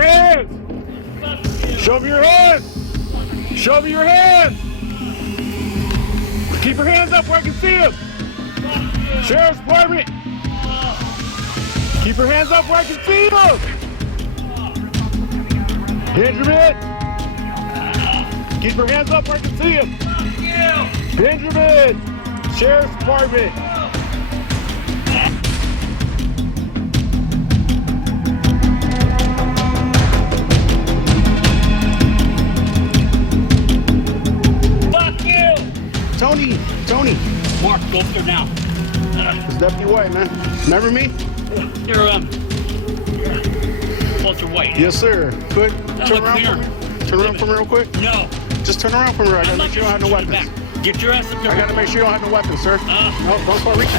your hands! Show me your hands! Show me your hands! Keep your hands up where I can see them! Sheriff's Department! Keep your hands up where I can see them! Benjamin! Keep your hands up where I can see them! Benjamin! Sheriff's Department! Tony. Mark, go up there now. It's Deputy White, man. Remember me? You're, Walter White. Yes, sir. Quick, turn around here. for me. Turn around for me real quick. No. Just turn around for me. I gotta make sure you don't have no weapons. Back. Get your ass up there. I gotta make sure you don't have no weapons, sir. No, don't start reaching.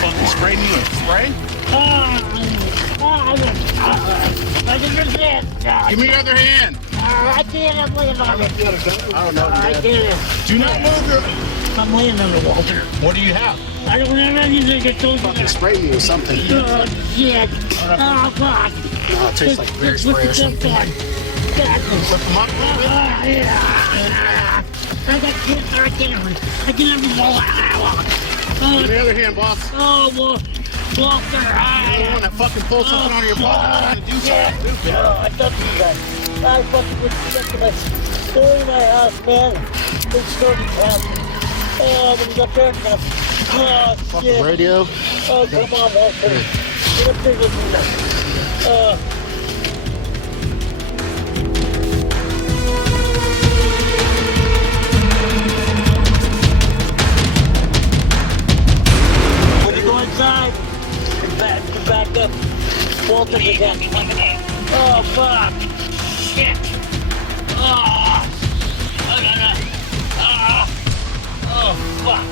Fucking spray me with spray? Give me your other hand. I can't believe I don't know. I can't. Do not move your... I'm laying on the Walter. What do you have? I don't have anything to do. Fucking spray me with something. Oh, shit. Oh, God. No, it tastes like berry spray or something. God. Flip them up a little bit. I got kids right there. I can't even go. Give me the other hand, boss. Oh, Walter. You're the one that fucking pulled something out of your pocket and do something stupid. I thought you guys. I fucking was ridiculous. Stay in my house, man. Big story crap. Oh, I'm up there. Oh, Fucking shit. radio. Oh, come on, Walter. Get up there with me now. When you go inside, back up. Walter, you got me. Oh, fuck. Shit. Oh, fuck.